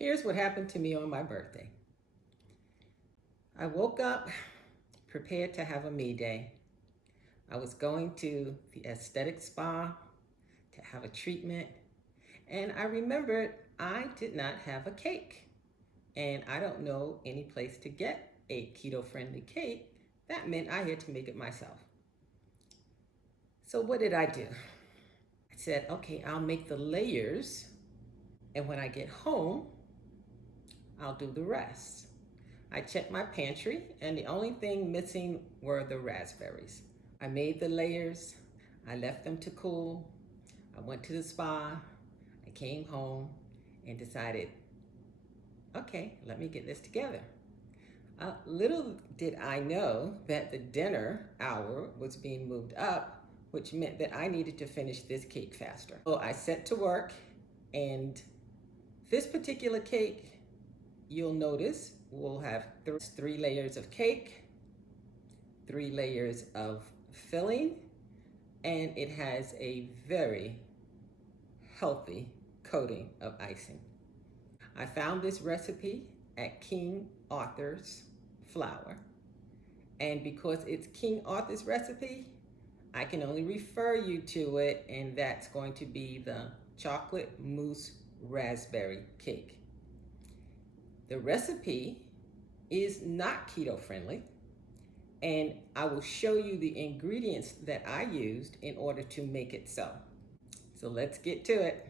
Here's what happened to me on my birthday. I woke up prepared to have a me day. I was going to the aesthetic spa to have a treatment, and I remembered I did not have a cake, and I don't know any place to get a keto-friendly cake. That meant I had to make it myself. So what did I do? I said, okay, I'll make the layers, and when I get home, I'll do the rest. I checked my pantry, and the only thing missing were the raspberries. I made the layers, I left them to cool, I went to the spa, I came home and decided, okay, let me get this together. Little did I know that the dinner hour was being moved up, which meant that I needed to finish this cake faster. So I set to work, and this particular cake, you'll notice, will have three layers of cake, 3 layers of filling, and it has a very healthy coating of icing. I found this recipe at King Arthur's Flour, and because it's King Arthur's recipe, I can only refer you to it, and that's going to be the chocolate mousse raspberry cake. The recipe is not keto friendly, and I will show you the ingredients that I used in order to make it so. So let's get to it.